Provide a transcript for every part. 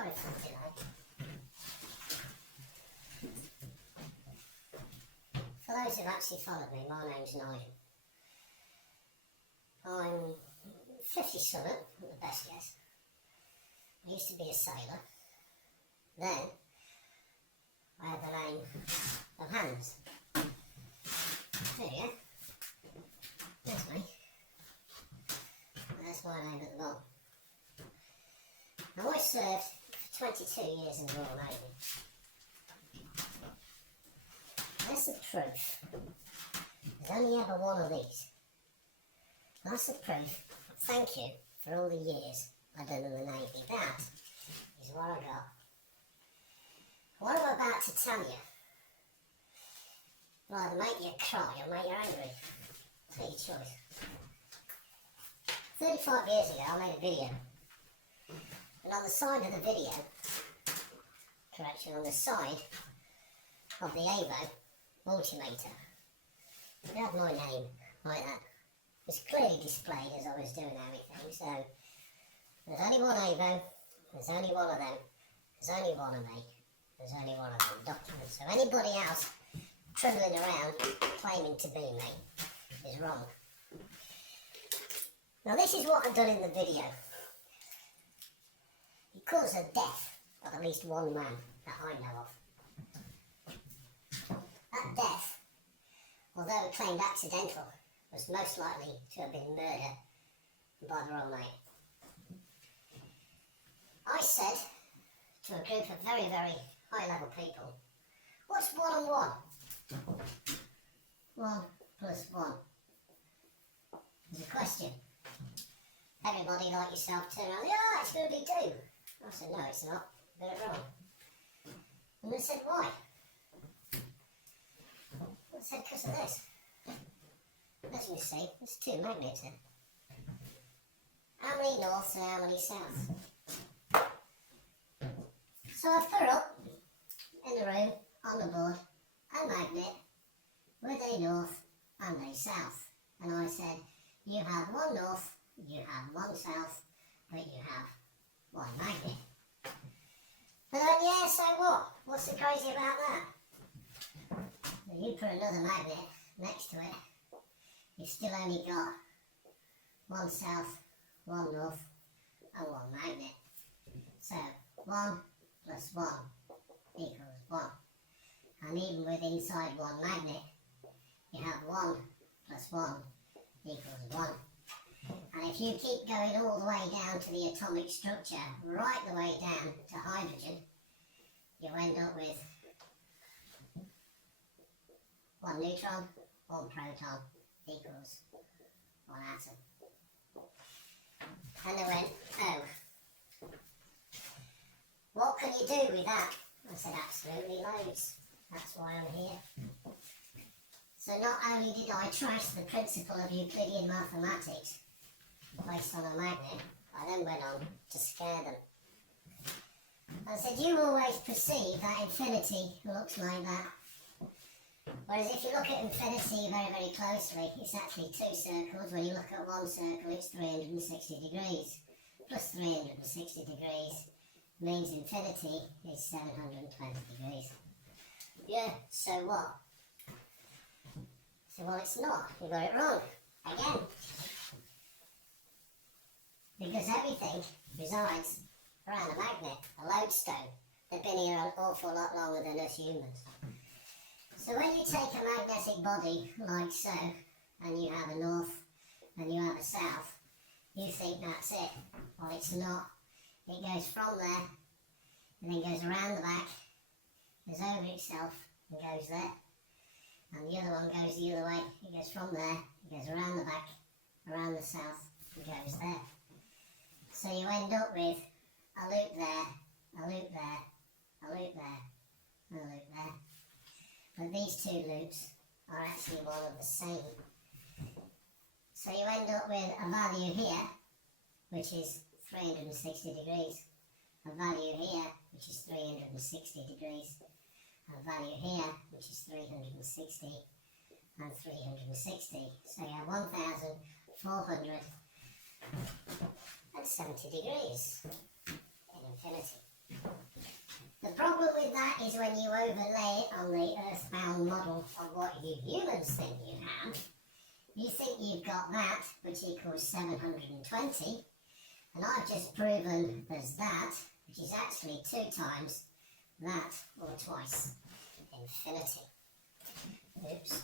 Sorry for the delay. For those who've actually followed me, my name's Nigel. I'm 50 something, not the best guess. I used to be a sailor. Then I had the name of Hans. There you go. That's me. That's my name at the bottom. I served for 22 years in the Royal Navy. That's the proof. There's only ever one of these. That's the proof. Thank you for all the years I've done in the Navy. That is what I got. What I'm about to tell you will either make you cry or make you angry. Take your choice. 35 years ago I made a video. And on the side of the video, on the side of the Avo multimeter, it had my name like that. It was clearly displayed as I was doing everything, so there's only one Avo, there's only one of them, there's only one of me, there's only one of them documents. So anybody else trundling around claiming to be me is wrong. Now this is what I've done in the video. It caused the death of at least one man that I know of. That death, although claimed accidental, was most likely to have been murder by the Royal Navy. I said to a group of very, very high-level people, what's 1 and 1? 1 plus 1. There's a question. Everybody like yourself turned around, yeah, it's going to be 2. I said, no, it's not. You got it wrong. And they said, why? I said, because of this. As you see, there's 2 magnets here. How many norths and how many souths? So I put up in the room, on the board, a magnet with a north and a south. And I said, you have 1 north, you have 1 south, but you have 1 magnet. But then, yeah, so what? What's so crazy about that? So you put another magnet next to it, you've still only got 1 south, 1 north, and 1 magnet. So 1 plus 1 equals 1. And even with inside 1 magnet, you have 1 plus 1 equals 1. And if you keep going all the way down to the atomic structure, right the way down to hydrogen, you end up with 1 neutron, 1 proton equals 1 atom. And they went, oh, what can you do with that? I said, absolutely loads. That's why I'm here. So not only did I trace the principle of Euclidean mathematics based on a magnet, I then went on to scare them. I said, you always perceive that infinity looks like that. Whereas if you look at infinity very, very closely, it's actually 2 circles. When you look at 1 circle, it's 360 degrees. Plus 360 degrees means infinity is 720 degrees. Yeah, so what? So, well, it's not. You got it wrong. Again. Because everything resides around a magnet, a lodestone. They've been here an awful lot longer than us humans. So when you take a magnetic body like so, and you have a north and you have a south, you think that's it. Well, it's not. It goes from there, and then goes around the back, goes over itself, and goes there. And the other one goes the other way. It goes from there, it goes around the back, around the south, and goes there. So you end up with a loop there, a loop there, a loop there, and a loop there. But these 2 loops are actually one of the same. So you end up with a value here, which is 360 degrees, a value here, which is 360 degrees, a value here, which is 360, and 360. So you have 1,470 degrees in infinity. The problem with that is when you overlay it on the earthbound model of what you humans think you have, you think you've got that, which equals 720, and I've just proven there's that, which is actually 2 times that, or twice infinity. Oops.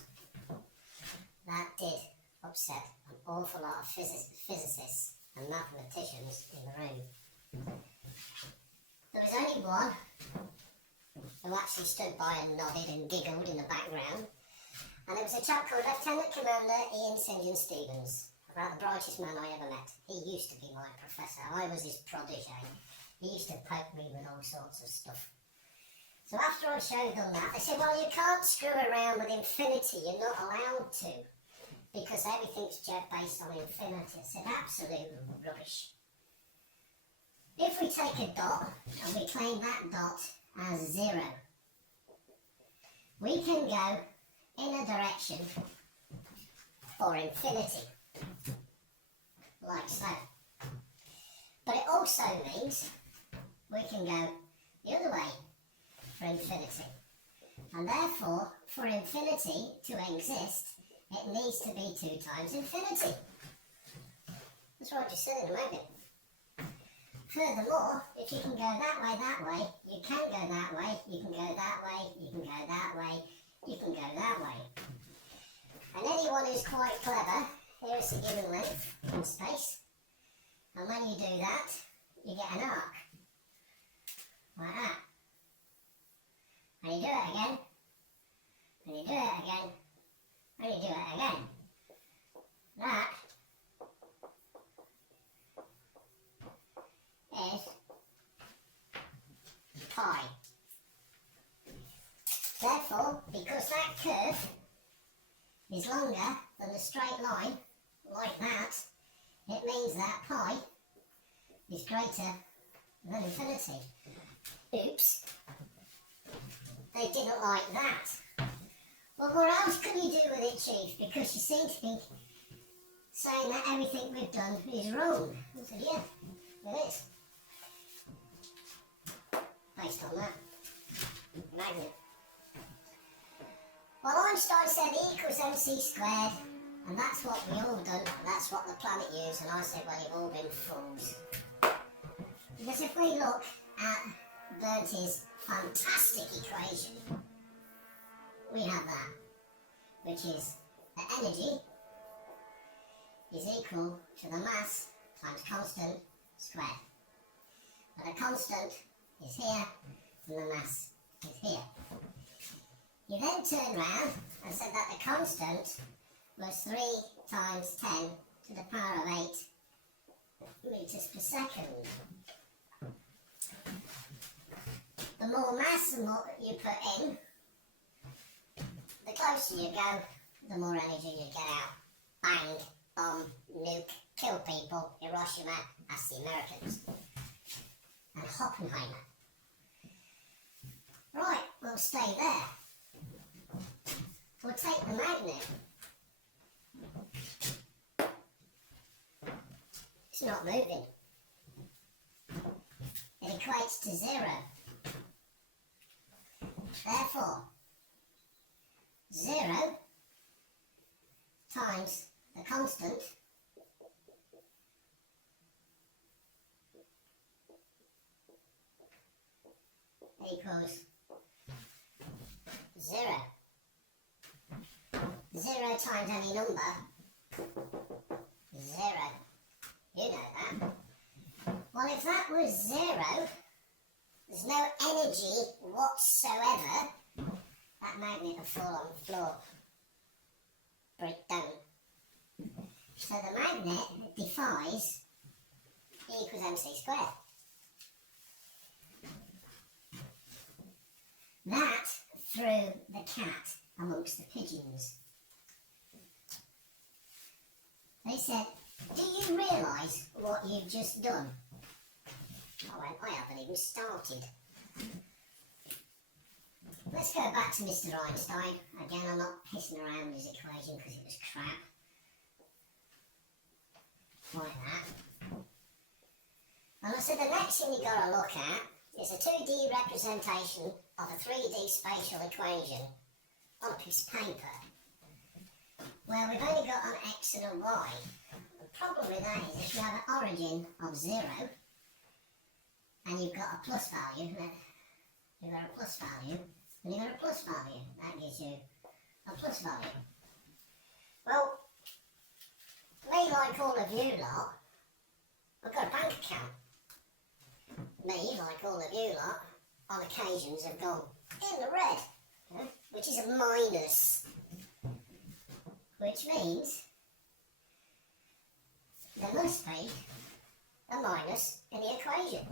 That did upset an awful lot of physicists and mathematicians in the room. There was only one who actually stood by and nodded and giggled in the background, and it was a chap called Lieutenant Commander Ian St John Stevens, about the brightest man I ever met. He used to be my professor. I was his protege. He used to poke me with all sorts of stuff. So after I showed them that, they said, well, you can't screw around with infinity. You're not allowed to, because everything's based on infinity. I said, absolute rubbish. If we take a dot and we claim that dot as 0, we can go in a direction for infinity, like so. But it also means we can go the other way for infinity. And therefore, for infinity to exist, it needs to be 2 times infinity. That's what I just said in a moment. Furthermore, if you can go that way, you can go that way, you can go that way, you can go that way, you can go that way. And anyone who's quite clever, here's a given length in space, and when you do that, you get an arc, like that. And you do it again, and you do it again, and you do it again. That is pi. Therefore, because that curve is longer than a straight line, like that, it means that pi is greater than infinity. Oops. They didn't like that. Well, what else can you do with it, Chief? Because you seem to be saying that everything we've done is wrong. I said, yeah, it is. Based on that magnet. Well, Einstein said E equals mc squared, and that's what we all done, and that's what the planet used, and I said, well, you've all been fools. Because if we look at Bertie's fantastic equation, we have that, which is the energy is equal to the mass times constant squared. And the constant is here, and the mass is here. You then turn round and said that the constant was 3 times 10 to the power of 8 meters per second. The more mass and more you put in, the closer you go, the more energy you get out. Bang, bomb, nuke, kill people, Hiroshima, that's the Americans. And Oppenheimer. Right, we'll stay there. We'll take the magnet. It's not moving. It equates to 0. Therefore, 0 times the constant equals 0. 0 times any number, 0. You know that. Well, if that was 0, there's no energy whatsoever, that magnet will fall on the floor. Break down. So the magnet defies E equals mc squared. That threw the cat amongst the pigeons. They said, do you realise what you've just done? I went, I haven't even started. Let's go back to Mr. Einstein. Again, I'm not pissing around with his equation because it was crap. Like that. And I said, the next thing you've got to look at is a 2D representation of a 3D spatial equation on a piece of paper. Well, we've only got an x and a y. The problem with that is if you have an origin of 0 and you've got a plus value, you've got a plus value, and you've got a plus value, that gives you a plus value. Well, me, like all of you lot, I've got a bank account. Me, like all of you lot, on occasions have gone in the red, which is a minus, which means there must be a minus in the equation.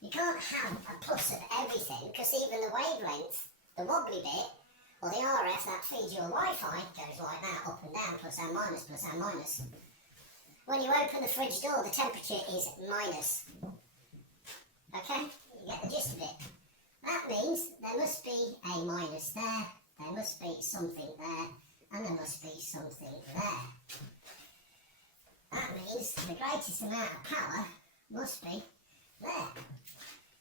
You can't have a plus of everything, because even the wavelength, the wobbly bit, or the RF that feeds your Wi-Fi goes like that, up and down, plus and minus, plus and minus. When you open the fridge door, the temperature is minus. Okay? You get the gist of it. That means there must be a minus there must be something there, and there must be something there. That means the greatest amount of power must be there,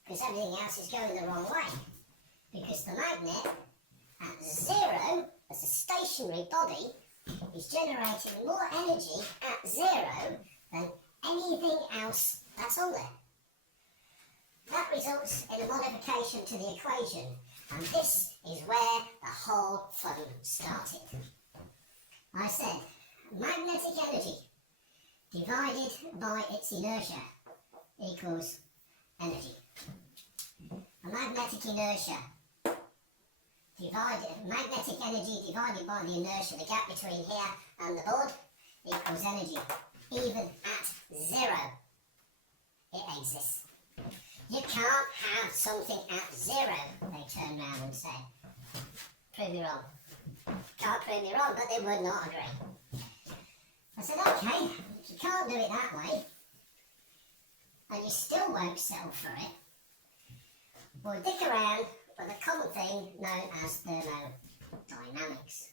because everything else is going the wrong way. Because the magnet at 0, as a stationary body, is generating more energy at 0 than anything else that's on there. That results in a modification to the equation, and this is where the whole fun started. I said magnetic energy divided by its inertia equals energy. A magnetic inertia magnetic energy divided by the inertia, the gap between here and the board, equals energy. Even at 0, it exists. You can't have something at 0, they turned round and said. Prove me wrong. Can't prove me wrong, but they would not agree. I said, okay, if you can't do it that way, and you still won't settle for it, we'll dick around with a common thing known as thermodynamics.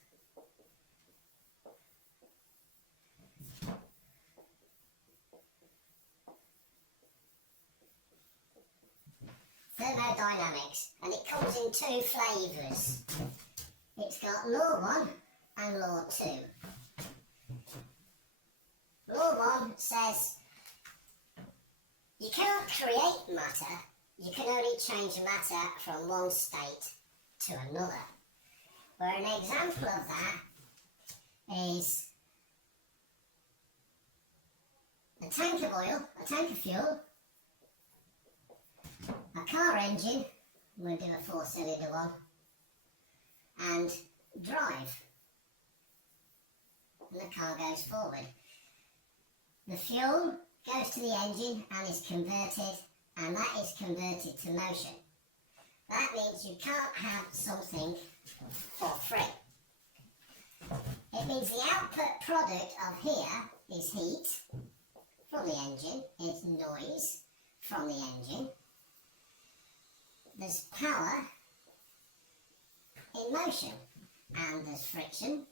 Thermodynamics, and it comes in 2 flavours. It's got law 1 and law 2. Law 1 says you can't create matter, you can only change matter from one state to another. Where an example of that is a tank of oil, a tank of fuel, a car engine, we'll do a 4-cylinder one, and drive. And the car goes forward. The fuel goes to the engine and is converted, and that is converted to motion. That means you can't have something for free. It means the output product of here is heat from the engine, it's noise from the engine, there's power in motion, and there's friction,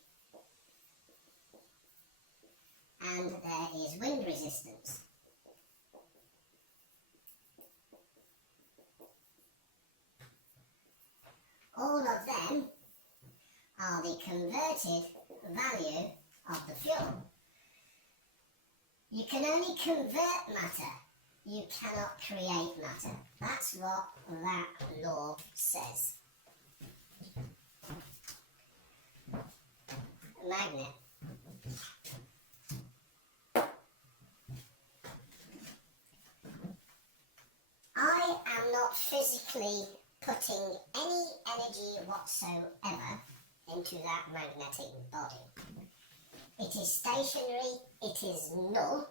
and there is wind resistance. All of them are the converted value of the fuel. You can only convert matter, you cannot create matter. That's what that law says. Magnet. I am not physically putting any energy whatsoever into that magnetic body. It is stationary, it is null,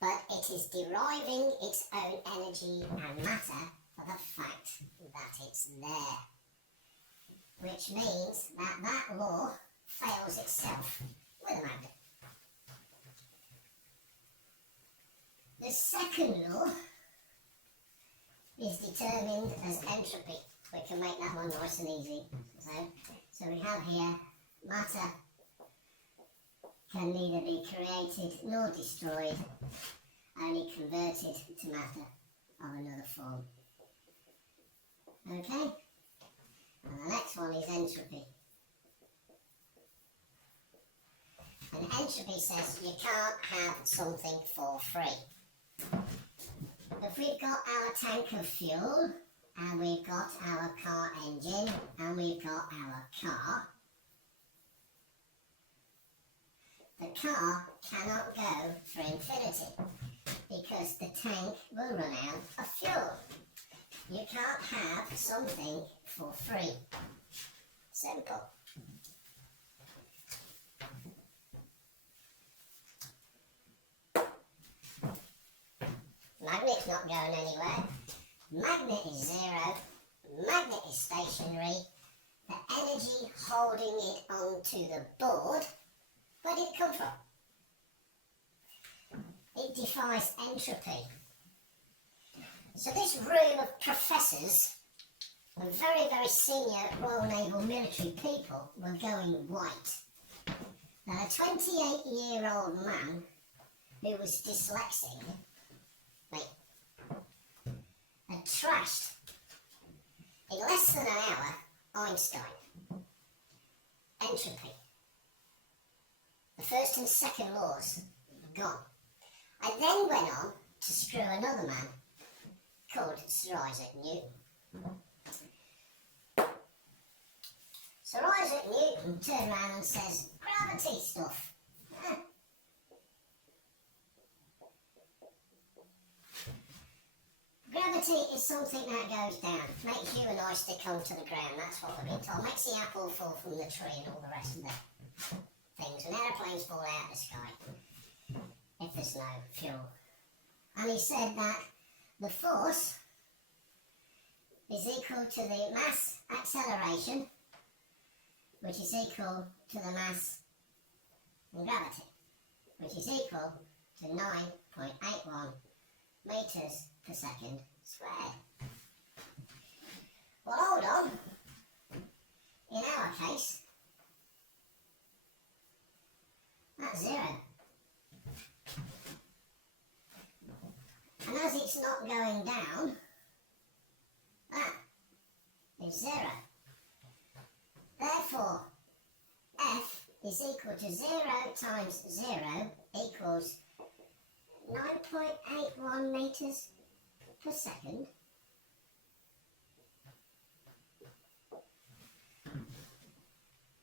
but it is deriving its own energy and matter for the fact that it's there. Which means that that law fails itself with a magnet. The second law is determined as entropy. We can make that one nice and easy. So we have here matter can neither be created nor destroyed, only converted to matter of another form. Okay? And the next one is entropy. And entropy says you can't have something for free. If we've got our tank of fuel, and we've got our car engine, and we've got our car, the car cannot go for infinity because the tank will run out of fuel. You can't have something for free. Simple. Magnet's not going anywhere. Magnet is zero. Magnet is stationary. The energy holding it onto the board, where did it come from? It defies entropy. So this room of professors and very, very senior Royal Naval military people were going white. Now a 28-year-old man who was dyslexic, had trashed in less than an hour Einstein. Entropy. The first and second laws gone. I then went on to screw another man called Sir Isaac Newton. Sir Isaac Newton turned around and says, gravity stuff. Gravity is something that goes down, makes you and I stick onto the ground, that's what we've been told. Makes the apple fall from the tree and all the rest of the things. And aeroplanes fall out of the sky if there's no fuel. And he said that the force is equal to the mass acceleration, which is equal to the mass in gravity, which is equal to 9.81 metres per second squared. Well, hold on. In our case, that's zero. And as it's not going down, that is zero. Therefore, F is equal to 0 times 0 equals 9.81 metres per second.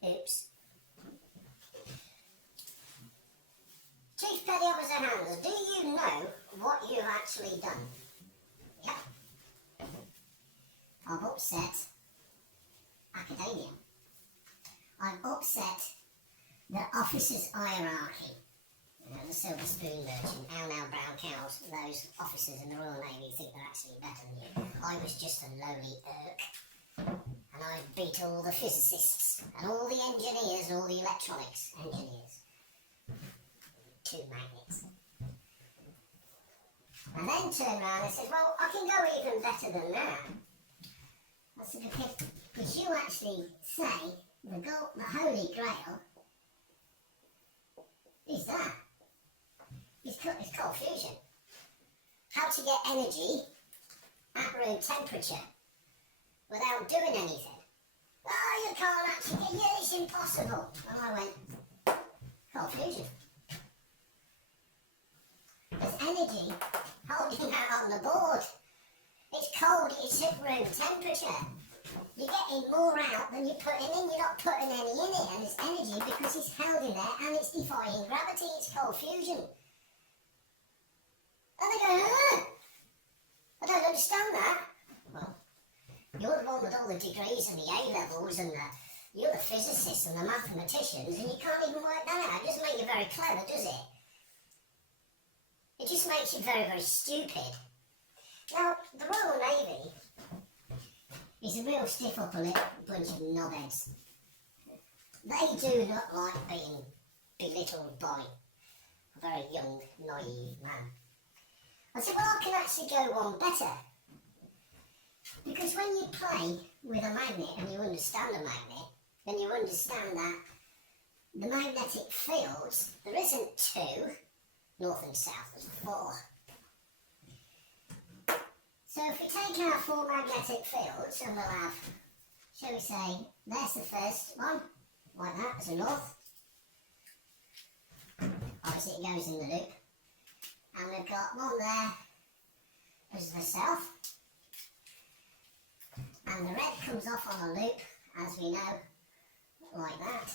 Oops. Chief Petty Officer Hans, do you know what you've actually done? Yep. I've upset academia. I've upset the officers' hierarchy. You know, the silver spoon merchant, now brown cows, those officers in the Royal Navy think they're actually better than you. I was just a lowly irk. And I beat all the physicists, and all the engineers, and all the electronics engineers. 2 magnets. And then turned around and said, well, I can go even better than that. I said, because you actually say the Holy Grail is that. It's cold fusion. How to get energy at room temperature without doing anything. Oh, you can't actually, yeah, it's impossible. And I went, cold fusion. There's energy holding out on the board. It's cold, it's at room temperature. You're getting more out than you're putting in. You're not putting any in it, and it's energy because it's held in there and it's defying gravity. It's cold fusion. And they go, I don't understand that. Well, you're the one with all the degrees and the A levels and you're the physicists and the mathematicians, and you can't even work that out. It doesn't make you very clever, does it? It just makes you very, very stupid. Now, the Royal Navy is a real stiff upper lip bunch of knobheads. They do not like being belittled by a very young, naive man. I said, well, I can actually go one better. Because when you play with a magnet and you understand a magnet, then you understand that the magnetic fields, there isn't 2, north and south, there's 4. So if we take our four magnetic fields and we'll have, shall we say, there's the first one, like that, as a north. Obviously it goes in the loop. And we've got one there as the south. And the red comes off on a loop, as we know, like that.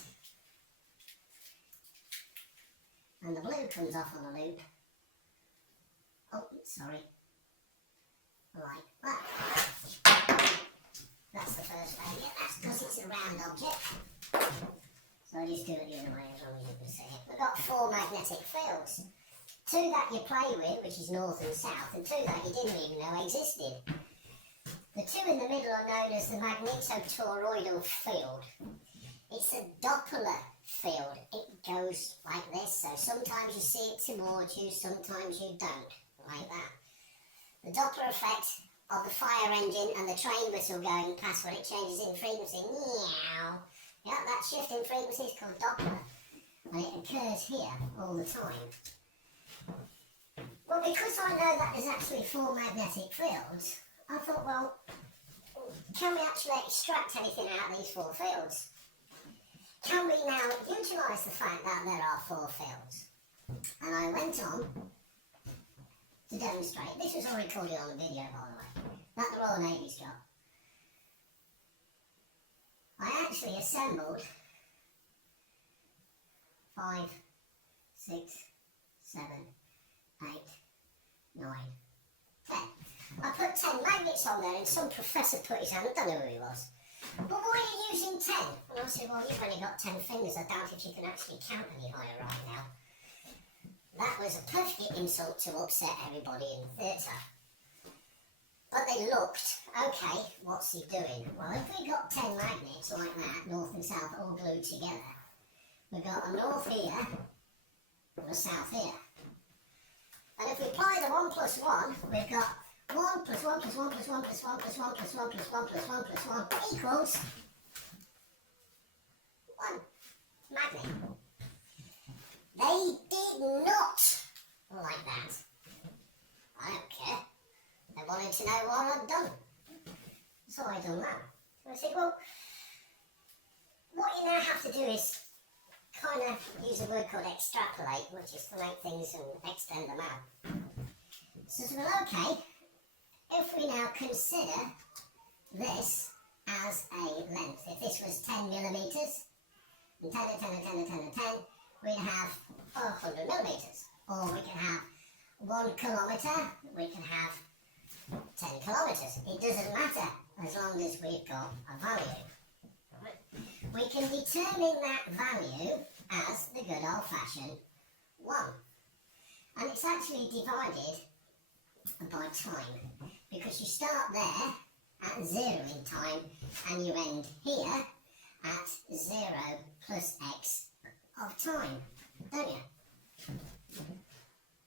And the blue comes off on a loop. Oh, sorry. Like that. That's the first way. Yeah, that's because it's a round object. So I just do it the other way as long as you can see it. We've got four magnetic fields. Two that you play with, which is north and south, and two that you didn't even know existed. The two in the middle are known as the magnetotoroidal field. It's a Doppler field. It goes like this, so sometimes you see it towards you, sometimes you don't, like that. The Doppler effect of the fire engine and the train whistle going past when it changes in frequency, meow. Yeah, that shift in frequency is called Doppler, and it occurs here all the time. Well, because I know that there's actually four magnetic fields, I thought, well, can we actually extract anything out of these four fields? Can we now utilise the fact that there are four fields? And I went on to demonstrate. This was all recorded on the video, by the way, that the Royal Navy's got. I actually assembled 5, 6, 7, 8, 9, 10. I put 10 magnets on there and some professor put his hand, I don't know who he was. But why are you using 10? And I said, well, you've only got 10 fingers, I doubt if you can actually count any higher right now. That was a perfect insult to upset everybody in the theatre. But they looked, okay, what's he doing? Well, if we got 10 magnets like that, north and south, all glued together, we've got a north here and a south here. And if we apply the 1 plus 1, we've got 1 plus 1 plus 1 plus 1 plus 1 plus 1 plus 1 plus 1 plus 1 plus 1 equals 1 magnet. They did not like that. I don't care. They wanted to know what I'd done. So I done that. And I said, well, what you now have to do is kind of use a word called extrapolate, which is to make things and extend them out. So I said, well, okay, if we now consider this as a length, if this was 10 millimetres, and 10 and 10 and 10 and 10 and 10, we'd have 100 millimetres. Or we can have 1 kilometre, we can have 10 kilometres. It doesn't matter as long as we've got a value. We can determine that value as the good old-fashioned 1. And it's actually divided by time, because you start there at 0 in time and you end here at 0 plus x of time, don't you?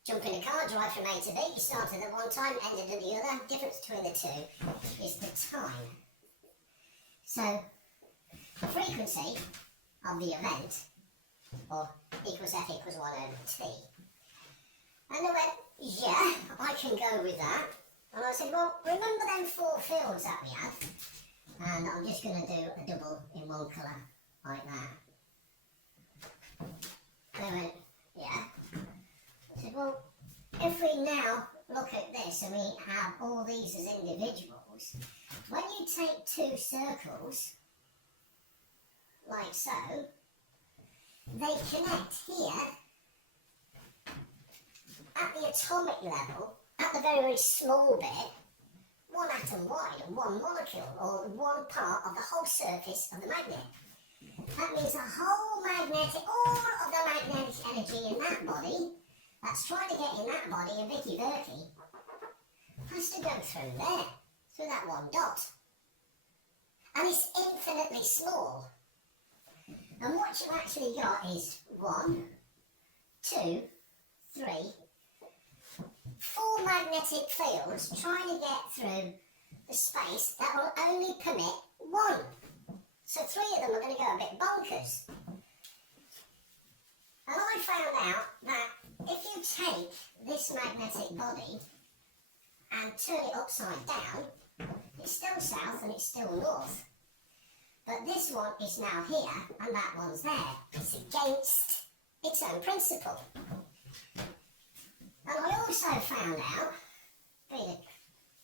Jump in a car, drive from A to B, you started at one time, ended at the other. Difference between the two is the time. So, the frequency of the event, or equals f equals 1 over t. And I went, yeah, I can go with that. And I said, well, remember them 4 fields that we had? And I'm just going to do a double in one colour, like that. They went, yeah. I said, well, if we now look at this and we have all these as individuals, when you take 2 circles, like so, they connect here at the atomic level, at the very, very small bit, 1 atom wide and 1 molecule, or 1 part of the whole surface of the magnet. That means the whole magnetic, all of the magnetic energy in that body, that's trying to get in that body, in Vicky Verky, has to go through there, through that 1 dot. And it's infinitely small. And what you actually got is 1, 2, 3, 4 magnetic fields trying to get through the space that will only permit 1. So 3 of them are going to go a bit bonkers. And I found out that if you take this magnetic body and turn it upside down, it's still south and it's still north. But this one is now here and that one's there. It's against its own principle. And I also found out, being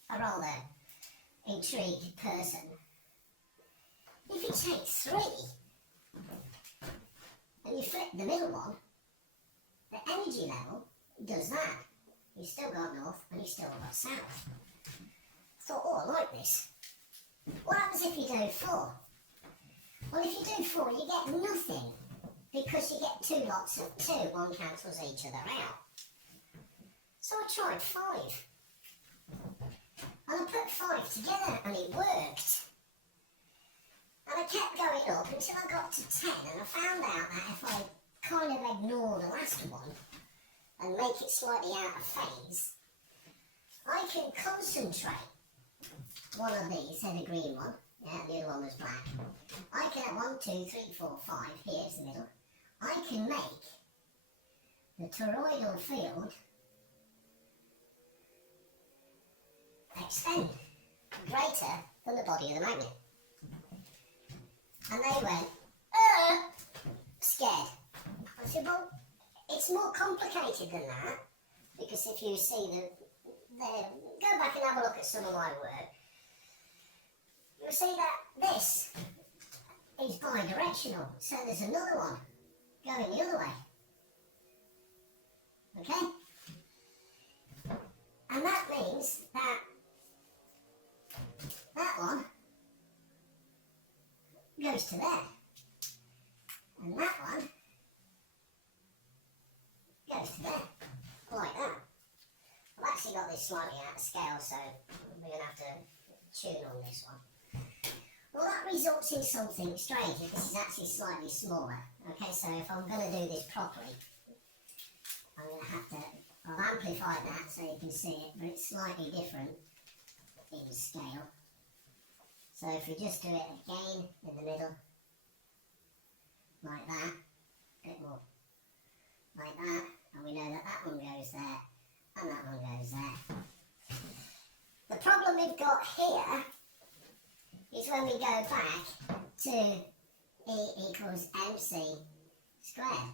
a rather intrigued person, if you take 3 and you flip the middle one, the energy level does that. You've still got north and you've still got south. I thought, oh, I like this. What happens if you do 4? Well, if you do 4, you get nothing, because you get 2 lots of 2. One cancels each other out. So I tried 5. And I put 5 together and it worked. And I kept going up until I got to 10, and I found out that if I kind of ignore the last one and make it slightly out of phase, I can concentrate. One of these had a green one, yeah, the other one was black. I can have 1, 2, 3, 4, 5, here's the middle. I can make the toroidal field extend greater than the body of the magnet. And they went, scared. I said, well, it's more complicated than that, because if you see go back and have a look at some of my work, you'll see that this is bi-directional, so there's another one going the other way. Okay? And that means that that one goes to there, and that one goes to there, like that. I've actually got this slightly out of scale, so we're going to have to tune on this one. Well, that results in something strange. This is actually slightly smaller. Okay, so if I'm going to do this properly, I'm going to have to, I've amplified that so you can see it, but it's slightly different in scale. So if we just do it again in the middle, like that, a bit more, like that, and we know that that one goes there, and that one goes there. The problem we've got here is when we go back to E equals mc squared,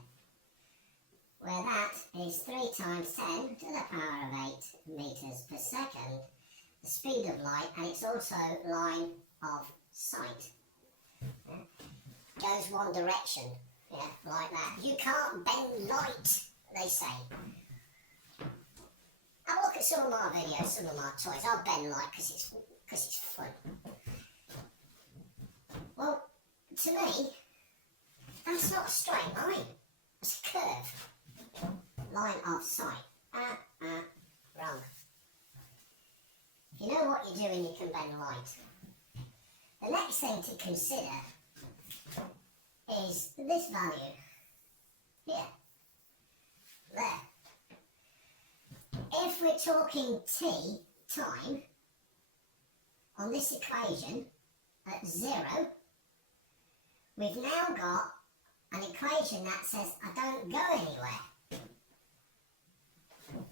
where that is 3 times 10 to the power of 8 meters per second, the speed of light, and it's also line of sight. Yeah. Goes one direction, yeah, like that. You can't bend light, they say. Have a look at some of my videos, some of my toys. I'll bend light because it's fun. Well, to me, that's not a straight line. It's a curve. Line of sight. Wrong. If you know what you're doing, you can bend light. The next thing to consider is this value here, there. If we're talking t time on this equation at 0, we've now got an equation that says I don't go anywhere.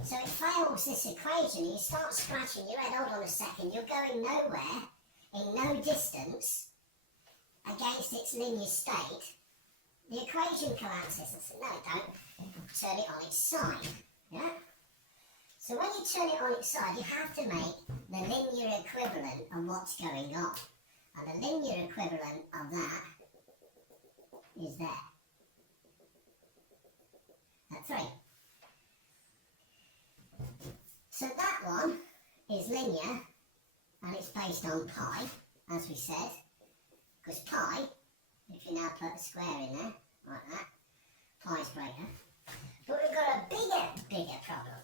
So it fails this equation, and you start scratching your head. Hold on a second, you're going nowhere in no distance against its linear state. The equation collapses. I said, no, don't. Turn it on its side. Yeah? So when you turn it on its side, you have to make the linear equivalent of what's going on. And the linear equivalent of that is there. At 3. So that one is linear, and it's based on pi, as we said, because pi, if you now put a square in there, like that, pi is greater. But we've got a bigger problem,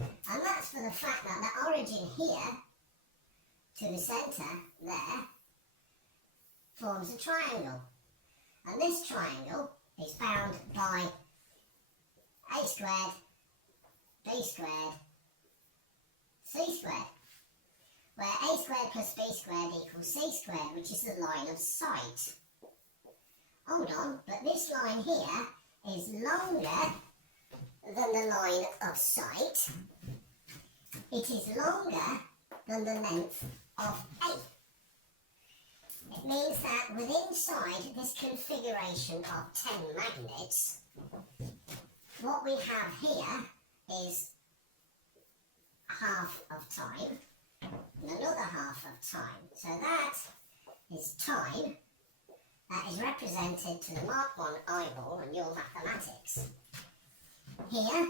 and that's for the fact that the origin here to the centre there forms a triangle, and this triangle is bound by a squared, b squared, c squared, where a squared plus b squared equals c squared, which is the line of sight. Hold on, but this line here is longer than the line of sight, it is longer than the length of A. It means that within inside this configuration of 10 magnets, what we have here is half of time and another half of time. So that is time that is represented to the Mark 1 eyeball on your mathematics. Here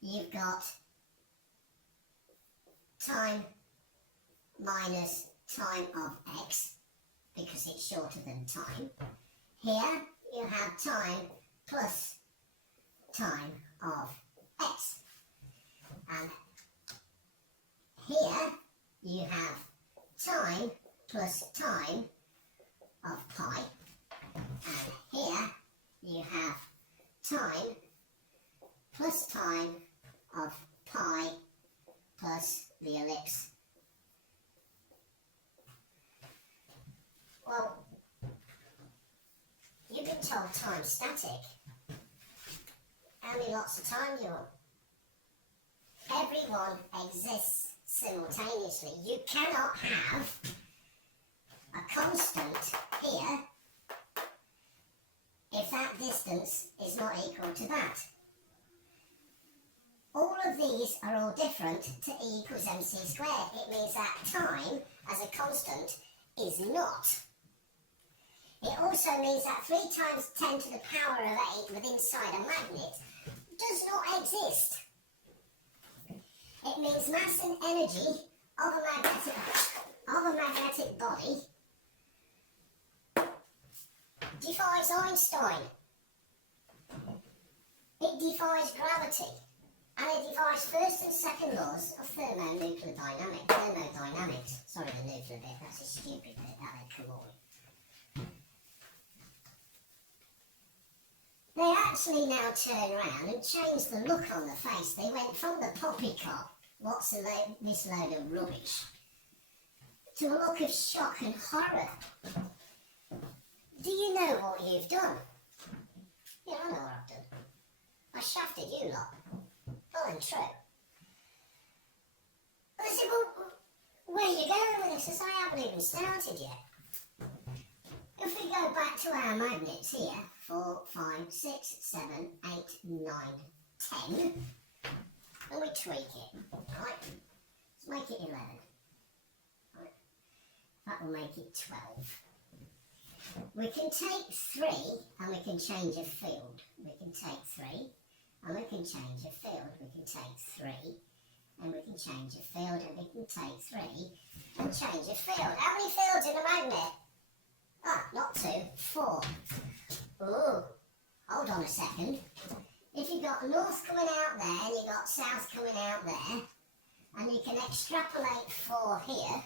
you've got time minus time of x, because it's shorter than time. Here you have time plus time of x. And here you have time plus time of pi. And here you have time plus time of pi plus the ellipse. Well, you've been told time's static. How many lots of time do you want? Everyone exists simultaneously. You cannot have a constant here if that distance is not equal to that. All of these are all different to E equals mc squared. It means that time as a constant is not. It also means that 3 times 10 to the power of 8 within inside a magnet does not exist. It means mass and energy of a magnetic body defies Einstein. It defies gravity. And it defies first and second laws of thermodynamics. Sorry, the nuclear bit, that's a stupid bit, that had come on. They actually now turn around and change the look on the face. They went from the poppycock, what's this load of rubbish, to a look of shock and horror. Do you know what you've done? Yeah, I know what I've done. I shafted you lot. Well and true. But they said, well, where are you going with this? I said, I haven't even started yet. If we go back to our magnets here, 4, 5, 6, 7, 8, 9, 10, and we tweak it, right? Let's make it 11. Right? That will make it 12. We can take 3 and we can change a field. We can take 3 and we can change a field. We can take 3 and we can change a field, and we can take 3 and change a field. How many fields in a magnet? Ah, not 2, 4. Oh, hold on a second. If you've got north coming out there and you've got south coming out there, and you can extrapolate 4 here,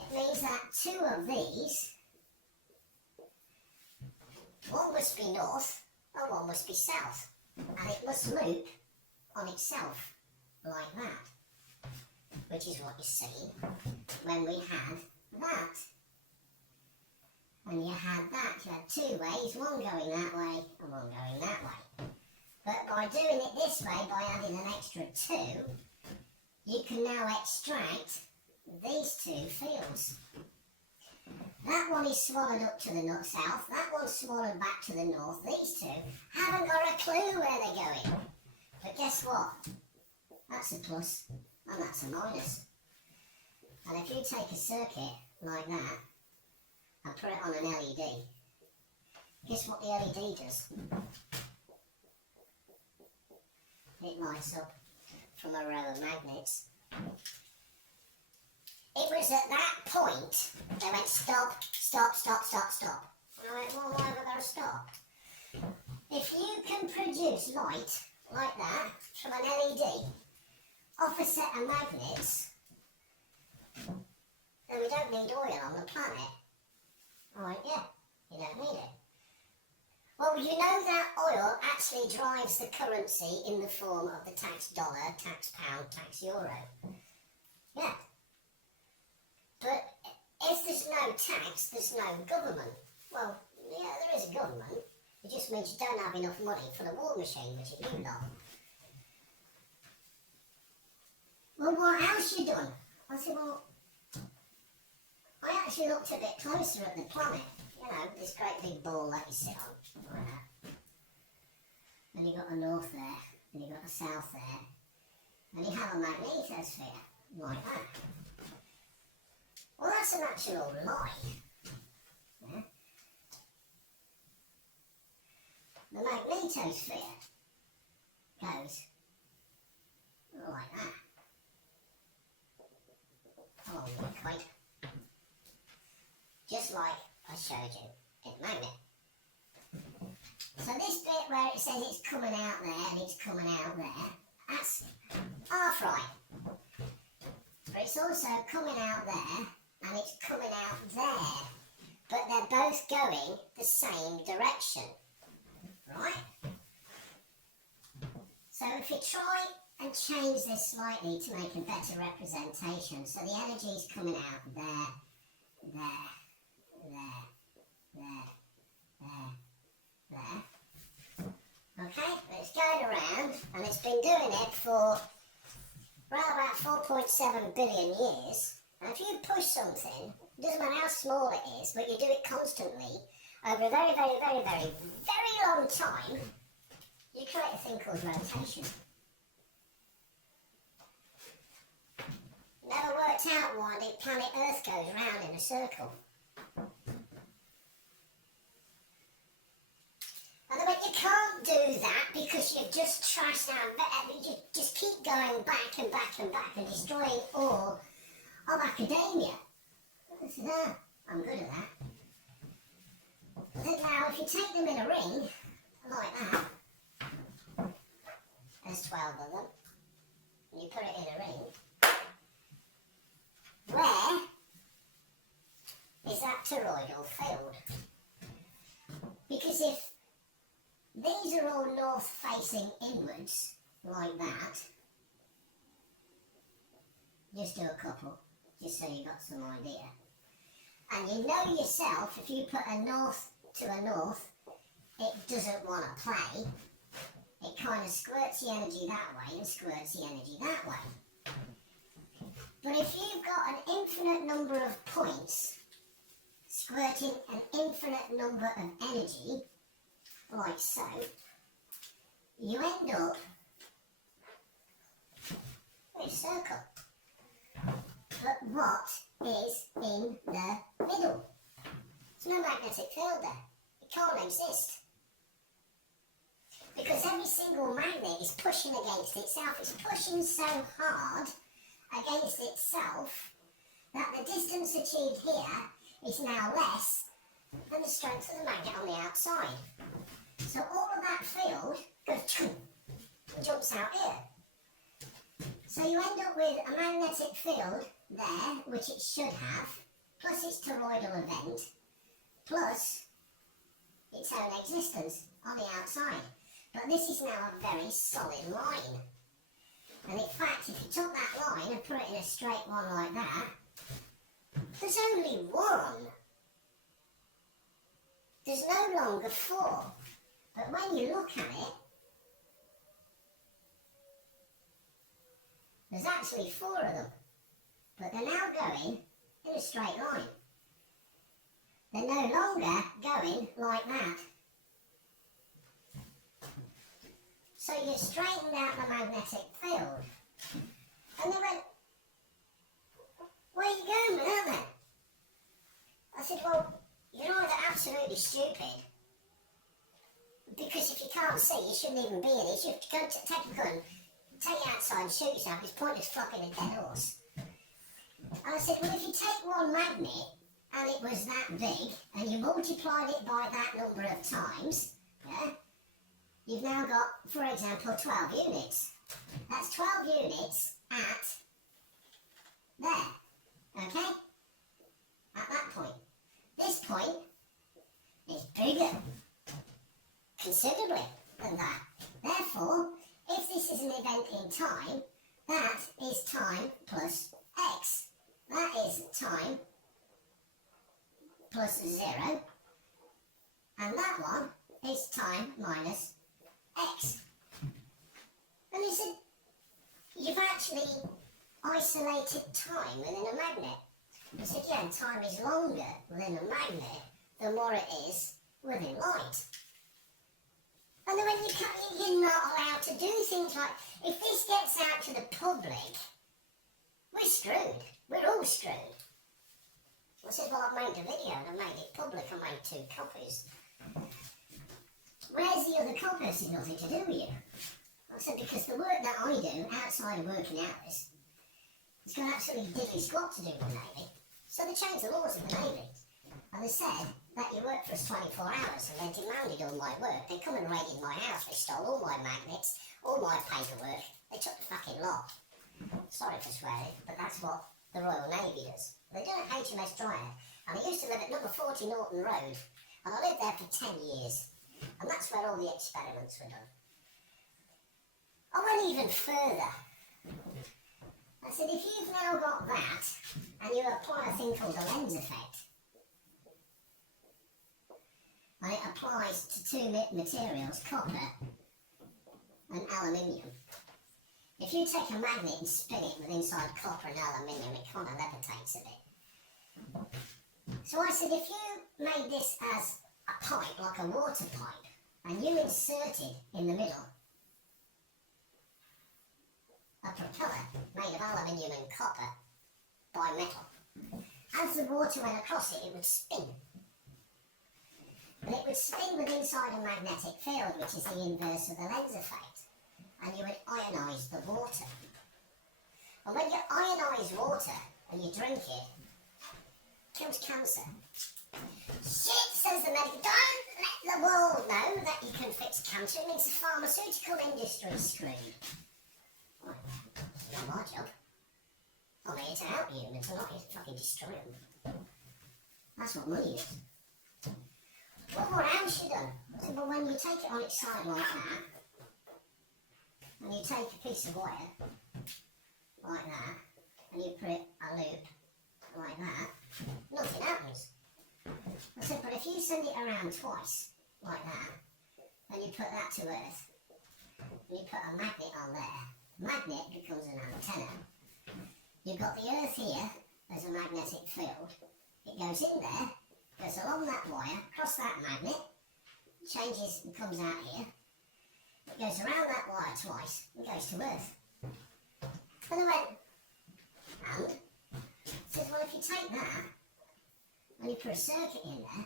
it means that 2 of these, one must be north and one must be south, and it must loop on itself like that, which is what you see when we had that. When you had that, you had 2 ways, one going that way and one going that way. But by doing it this way, by adding an extra 2, you can now extract these 2 fields. That one is swallowed up to the north south, that one's swallowed back to the north. These 2 haven't got a clue where they're going. But guess what? That's a plus and that's a minus. And if you take a circuit like that and put it on an LED, guess what the LED does? It lights up from a row of magnets. It was at that point they went stop, stop, stop, stop, stop. And I went, well, why have I got to stop? If you can produce light like that from an LED off a set of magnets, then we don't need oil on the planet. I went, yeah, you don't need it. Well, you know that oil actually drives the currency in the form of the tax dollar, tax pound, tax euro. Yeah. But if there's no tax, there's no government. Well, yeah, there is a government. It just means you don't have enough money for the war machine, which you do not. Well, else you done? I said, well, I actually looked a bit closer at the planet. You know, this great big ball that you sit on, like that. And you got a north there, and you got a south there, and you have a magnetosphere, like that. Well, that's an actual lie. Yeah? The magnetosphere goes like that. Oh, quite. Just like I showed you in the magnet. So this bit where it says it's coming out there and it's coming out there, that's half right. But it's also coming out there and it's coming out there. But they're both going the same direction. Right? So if you try and change this slightly to make a better representation, so the energy is coming out there, there, there. Okay, but it's going around and it's been doing it for around about 4.7 billion years. And if you push something, it doesn't matter how small it is, but you do it constantly over a very, very, very, very, very long time, you create a thing called rotation. Never worked out why the planet Earth goes round in a circle. And I mean, you can't do that because you've just trashed out, you just keep going back and back and back and destroying all of academia. I'm good at that. But now, if you take them in a ring, like that, there's 12 of them, and you put it in a ring, where is that toroidal field? Because if these are all north facing inwards, like that, just do a couple, just so you've got some idea. And you know yourself, if you put a north to a north, it doesn't want to play. It kind of squirts the energy that way and squirts the energy that way. But if you've got an infinite number of points squirting an infinite number of energy, like so, you end up with a circle. But what is in the middle? There's no magnetic field there. It can't exist. Because every single magnet is pushing against itself. It's pushing so hard against itself that the distance achieved here is now less than the strength of the magnet on the outside. So all of that field goes and jumps out here. So you end up with a magnetic field there, which it should have, plus its toroidal event, plus its own existence on the outside. But this is now a very solid line. And in fact, if you took that line and put it in a straight one like that, there's only one. There's no longer four. But when you look at it, there's actually four of them. But they're now going in a straight line. They're no longer going like that. So you straightened out the magnetic field. And they went, where are you going with that then? I said, well, you're either absolutely stupid, because if you can't see, you shouldn't even be in it. You should go take a gun, take it outside and shoot yourself. It's pointless fucking a dead horse. And I said, well, if you take one magnet and it was that big and you multiplied it by that number of times, yeah, you've now got, for example, 12 units. That's 12 units at there, okay? At that point. This point is bigger, considerably, than that. Therefore, if this is an event in time, that is time plus x. That is time plus 0, and that one is time minus x. And he said, you've actually isolated time within a magnet. Because again, time is longer within a magnet the more it is within light. And then when you're not allowed to do things like, if this gets out to the public, we're screwed. We're all screwed. I said, well, I've made a video and I've made it public. I made 2 copies. Where's the other copies? It's nothing to do with you. I said, because the work that I do outside of working hours, it's got absolutely diddly squat to do with the Navy. So they changed the laws of the Navy. And they said that you work for us 24 hours and they demanded all my work. They come and raided my house. They stole all my magnets, all my paperwork. They took the fucking lot. Sorry for swearing, but that's what the Royal Navy does. They do at HMS Dryad, and I used to live at number 40 Norton Road, and I lived there for 10 years, and that's where all the experiments were done. I went even further. I said, if you've now got that, and you apply a thing called the lens effect, and it applies to 2 materials, copper and aluminium. If you take a magnet and spin it with inside copper and aluminium, it kind of levitates a bit. So I said, if you made this as a pipe, like a water pipe, and you inserted in the middle a propeller made of aluminium and copper by metal, as the water went across it, it would spin. And it would spin with inside a magnetic field, which is the inverse of the lens effect. And you would ionise the water. And when you ionise water and you drink it, it kills cancer. Shit, says the medical. Don't let the world know that you can fix cancer. It means the pharmaceutical industry is screwed. Well, it's not my job. I'm here to help humans. I'm not here to fucking destroy them. That's what money is. Well, what else you done? I said, well, when you take it on its side like that, and you take a piece of wire, like that, and you put a loop, like that, nothing happens. I said, but if you send it around twice, like that, and you put that to Earth, and you put a magnet on there, magnet becomes an antenna. You've got the Earth here as a magnetic field. It goes in there, goes along that wire, across that magnet, changes and comes out here. It goes around that wire twice and goes to Earth. And I went, and? Says, well, if you take that and you put a circuit in there,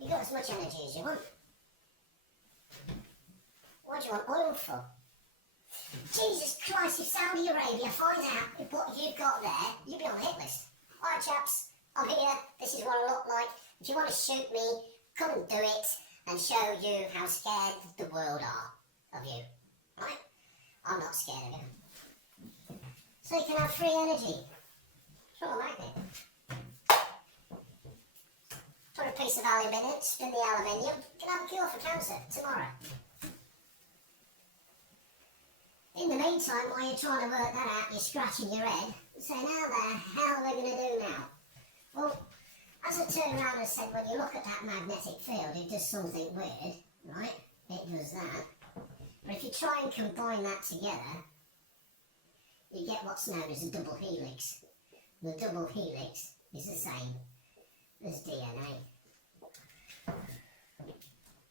you've got as much energy as you want. What do you want oil for? Jesus Christ, if Saudi Arabia finds out what you've got there, you'll be on the hit list. Alright chaps, I'm here, this is what I look like. If you want to shoot me, come and do it and show you how scared the world are of you. Right? I'm not scared of you. So you can have free energy. Throw a magnet. Put a piece of aluminium in it, spin the aluminium, you can have a cure for cancer tomorrow. In the meantime, while you're trying to work that out, you're scratching your head and saying, how the hell are they going to do now? Well, as I turned around and said, when you look at that magnetic field, it does something weird, right? It does that. But if you try and combine that together, you get what's known as a double helix. The double helix is the same as DNA.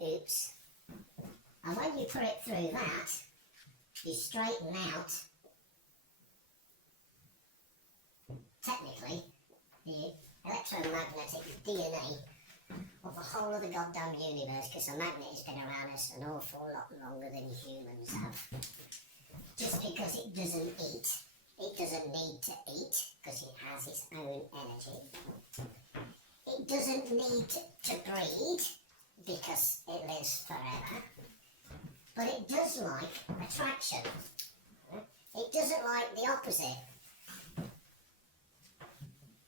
Oops. And when you put it through that, you straighten out, technically, the electromagnetic DNA of the whole of the goddamn universe, because a magnet has been around us an awful lot longer than humans have. Just because it doesn't eat, it doesn't need to eat, because it has its own energy. It doesn't need to breed, because it lives forever. But it does like attraction. It doesn't like the opposite.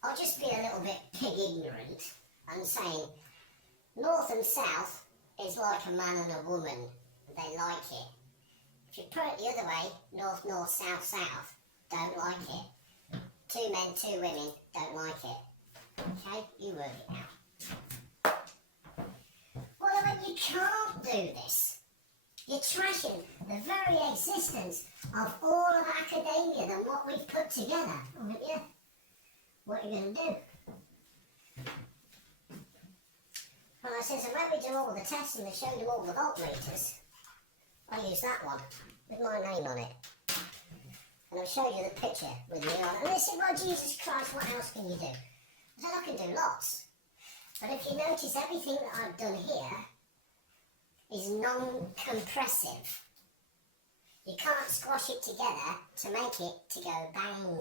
I'll just be a little bit pig ignorant and saying north and south is like a man and a woman. They like it. If you put it the other way, north, north, south, south, don't like it. 2 men, 2 women, don't like it. Okay? You work it out. Well, when you can't do this, You're trashing the very existence of all of academia and what we've put together, aren't you? What are you going to do? Well, I says, and when we do all the tests and they showed them all the voltmeters, I used that one with my name on it. And I'll show you the picture with me on it. And they said, well, Jesus Christ, what else can you do? I said, I can do lots. But if you notice, everything that I've done here is non-compressive. You can't squash it together to make it to go bang.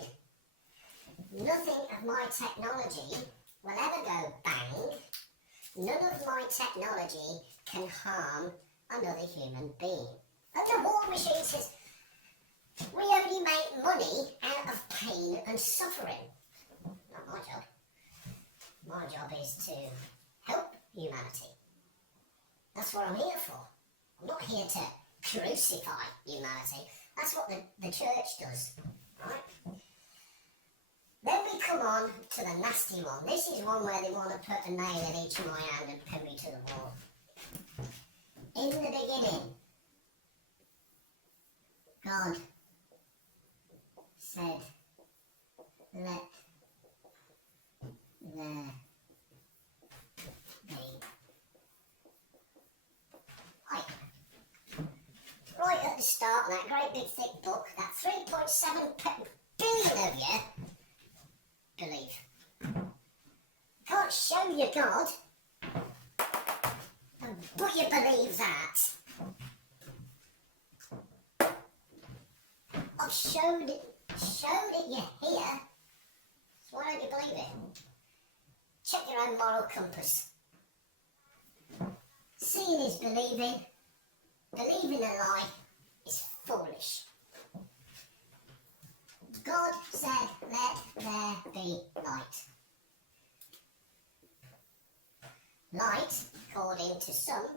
Nothing of my technology will ever go bang. None of my technology can harm another human being. And the war machine says, we only make money out of pain and suffering. Not my job. My job is to help humanity. That's what I'm here for. I'm not here to crucify humanity. That's what the church does, right? Then we come on to the nasty one. This is one where they want to put a nail in each of my hand and pin me to the wall. In the beginning, God said, let there be light. Right at the start of that great big thick book, that 3.7 billion of you believe. Can't show you God, but you believe that. I've showed it you here, so why don't you believe it? Check your own moral compass. Seeing is believing. Believing a lie is foolish. God said, let there be light. Light, according to some,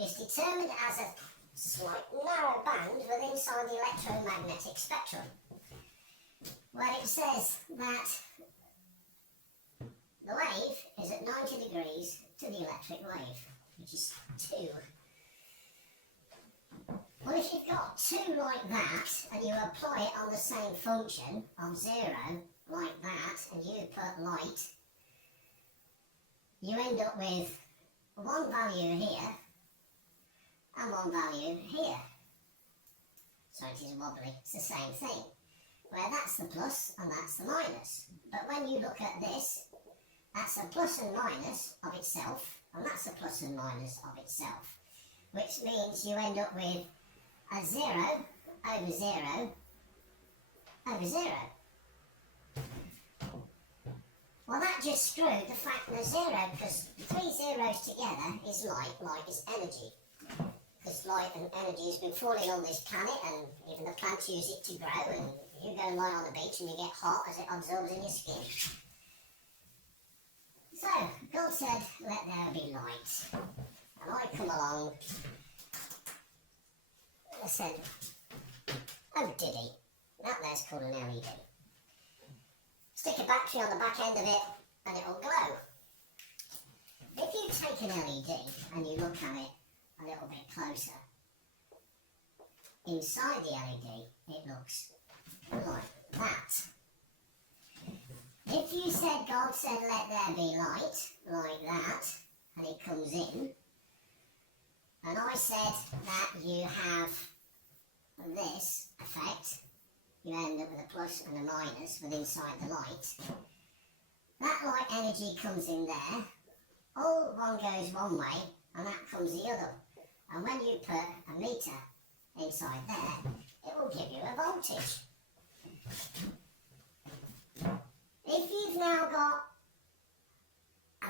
is determined as a slight narrow band within inside the electromagnetic spectrum, where it says that the wave is at 90 degrees to the electric wave, which is 2. Well, if you've got 2 like that, and you apply it on the same function of 0 like that, and you put light, you end up with one value here and one value here. So it is wobbly, it's the same thing. Where that's the plus and that's the minus. But when you look at this, that's a plus and minus of itself, and that's a plus and minus of itself. Which means you end up with a 0 over 0 over 0. Well, that just screwed the fact that 0, because 3 zeros together is light, light is energy. Because light and energy has been falling on this planet, and even the plants use it to grow, and you go and lie on the beach and you get hot as it absorbs in your skin. So, God said, let there be light. And I come along, and I said, oh diddy, that there's called an LED. Stick a battery on the back end of it, and it'll glow. If you take an LED, and you look at it a little bit closer, inside the LED, it looks like that. If you said, God said, let there be light, like that, and it comes in, and I said that you have this effect, you end up with a plus and a minus with inside the light. That light energy comes in there, all one goes one way, and that comes the other. And when you put a meter inside there, it will give you a voltage. If you've now got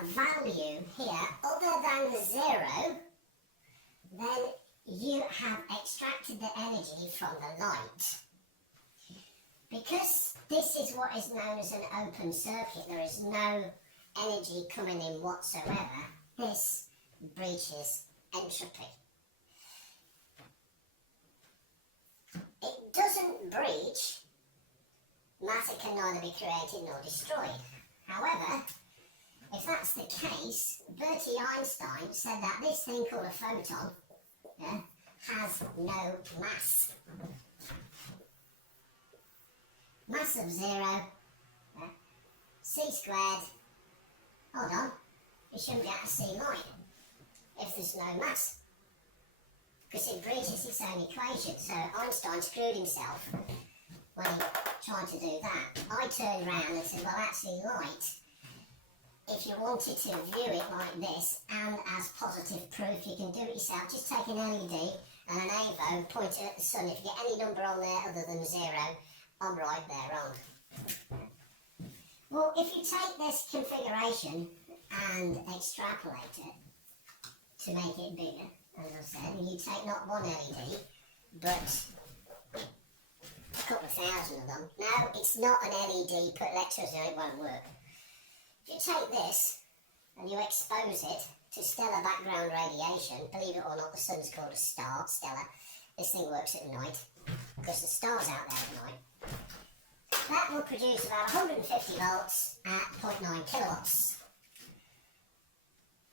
a value here other than 0, then you have extracted the energy from the light. Because this is what is known as an open circuit, there is no energy coming in whatsoever, this breaches entropy. It doesn't breach, matter can neither be created nor destroyed. However, if that's the case, Bertie Einstein said that this thing called a photon, yeah, has no mass. Mass of 0, c squared, hold on, you shouldn't be able to see light if there's no mass, because it breaches its own equation. So Einstein screwed himself when he tried to do that. I turned around and said, well, actually light, if you wanted to view it like this and as positive proof, you can do it yourself. Just take an LED and an AVO, point it at the sun. If you get any number on there other than 0, I'm right there wrong. Well, if you take this configuration and extrapolate it to make it bigger, as I said, and you take not one LED, but a couple of thousand of them. No, it's not an LED, put electricity on it, won't work. If you take this and you expose it to stellar background radiation, believe it or not, the sun's called a star, stellar. This thing works at night, because the star's out there at night. That will produce about 150 volts at 0.9 kilowatts.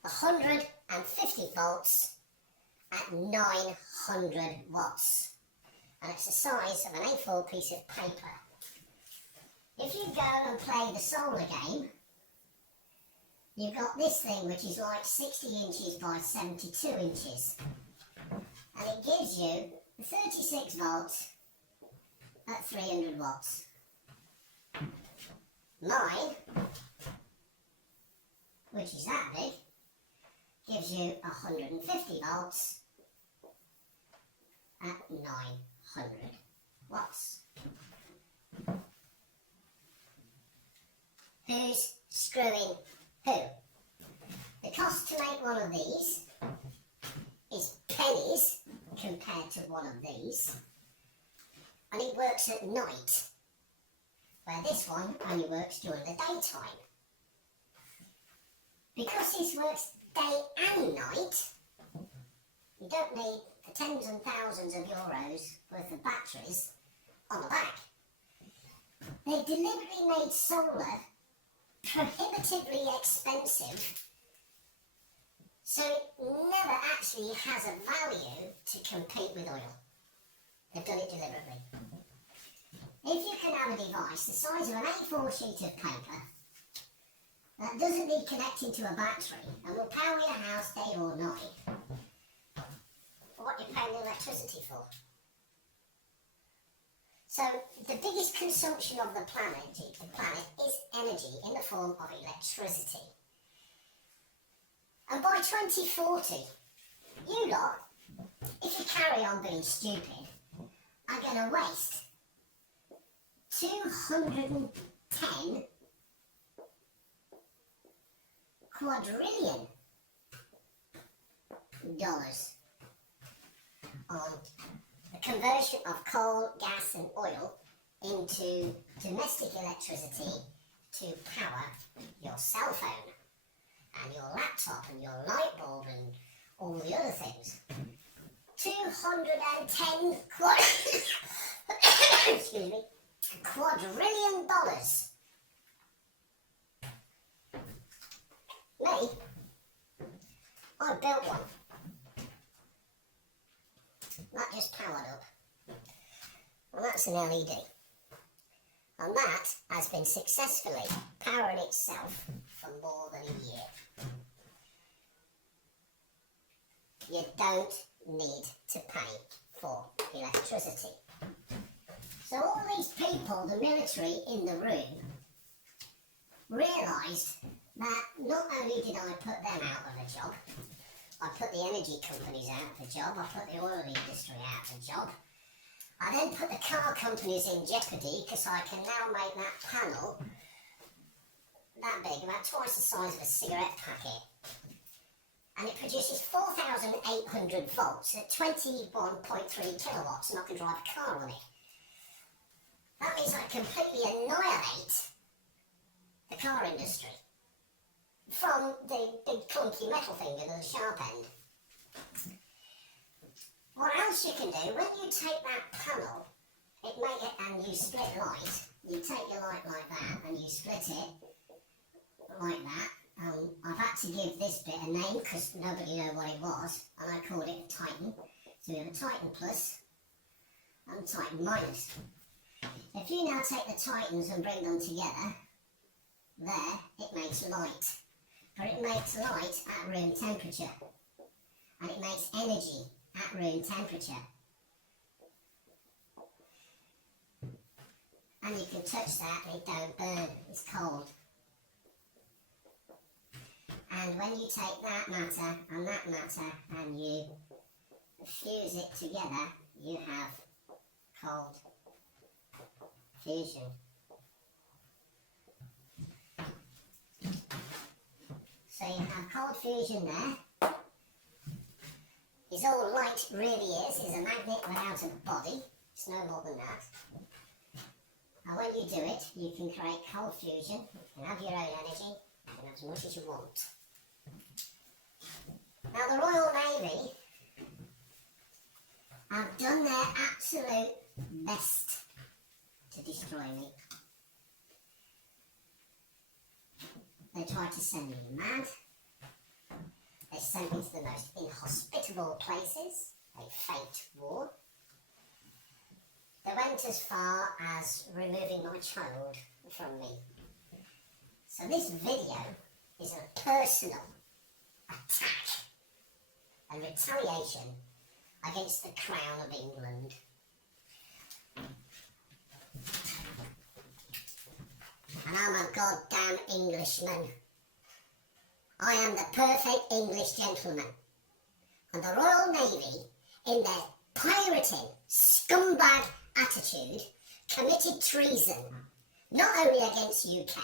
150 volts at 900 watts. And it's the size of an A4 piece of paper. If you go and play the solar game, you've got this thing which is like 60 inches by 72 inches. And it gives you 36 volts at 300 watts. Mine, which is that big, gives you 150 volts at 900 watts. Who's screwing who? The cost to make one of these is pennies compared to one of these, and it works at night, where this one only works during the daytime. Because this works day and night, you don't need the tens and thousands of euros worth of batteries on the back. They deliberately made solar prohibitively expensive, so it never actually has a value to compete with oil. They've done it deliberately. If you can have a device the size of an A4 sheet of paper that doesn't need connecting to a battery and will power your house day or night, what are you paying the electricity for? So the biggest consumption of the planet is energy in the form of electricity. And by 2040, you lot, if you carry on being stupid, are going to waste $210 quadrillion on the conversion of coal, gas and oil into domestic electricity to power your cell phone and your laptop and your light bulb and all the other things. 210 excuse me, quadrillion dollars. Me, I built one. That just powered up. And that's an LED. And that has been successfully powering itself for more than a year. You don't need to pay for electricity. So all these people, the military in the room, realised that not only did I put them out of a job, I put the energy companies out of a job, I put the oil industry out of a job, I then put the car companies in jeopardy because I can now make that panel that big, about twice the size of a cigarette packet. And it produces 4,800 volts at 21.3 kilowatts, and I can drive a car on it. That means I completely annihilate the car industry from the big clunky metal finger to the sharp end. What else you can do, when you take that panel, and you split light, you take your light like that and you split it like that. I've had to give this bit a name because nobody knew what it was, and I called it a Titan. So we have a Titan plus and Titan minus. If you now take the Titans and bring them together, there it makes light. But it makes light at room temperature. And it makes energy at room temperature. And you can touch that and it don't burn, it's cold. And when you take that matter and you fuse it together, you have cold fusion. So you have cold fusion there. Is all light really is a magnet without a body. It's no more than that. And when you do it, you can create cold fusion. You can have your own energy, and as much as you want. Now the Royal Navy have done their absolute best to destroy me. They tried to send me mad. They sent me to the most inhospitable places. They faked war. They went as far as removing my child from me. So this video is a personal attack and retaliation against the Crown of England. And I'm a goddamn Englishman. I am the perfect English gentleman. And the Royal Navy, in their pirating, scumbag attitude, committed treason, not only against UK,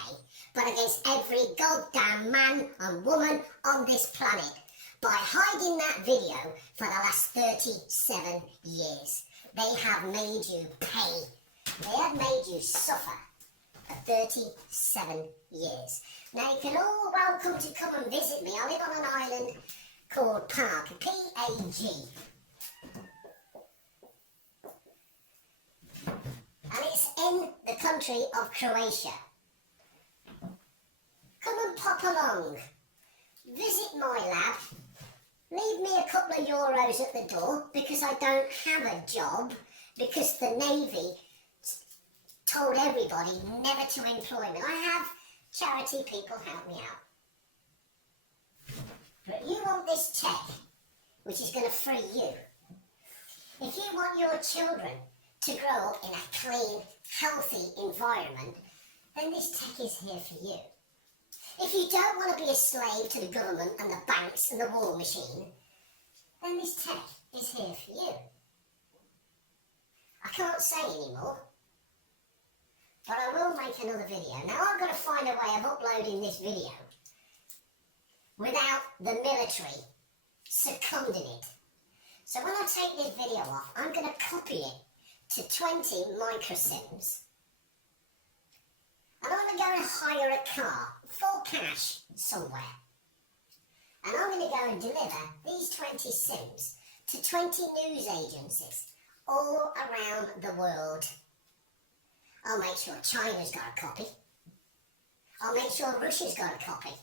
but against every goddamn man and woman on this planet, by hiding that video for the last 37 years. They have made you pay. They have made you suffer for 37 years. Now you can all welcome to come and visit me. I live on an island called Park, P-A-G. And it's in the country of Croatia. Come and pop along. Visit my lab. Leave me a couple of euros at the door because I don't have a job, because the Navy told everybody never to employ me. I have charity people help me out. But you want this tech, which is going to free you. If you want your children to grow up in a clean, healthy environment, then this tech is here for you. If you don't want to be a slave to the government and the banks and the war machine, then this tech is here for you. I can't say anymore, but I will make another video. Now I've got to find a way of uploading this video without the military seconding it. So when I take this video off, I'm going to copy it to 20 microsims. And I'm going to go and hire a car, full cash, somewhere. And I'm going to go and deliver these 20 sims to 20 news agencies all around the world. I'll make sure China's got a copy. I'll make sure Russia's got a copy.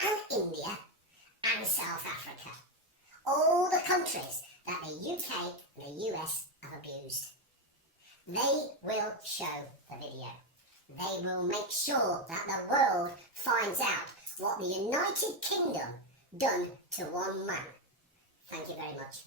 And India and South Africa. All the countries that the UK and the US have abused. They will show the video. They will make sure that the world finds out what the United Kingdom done to one man. Thank you very much.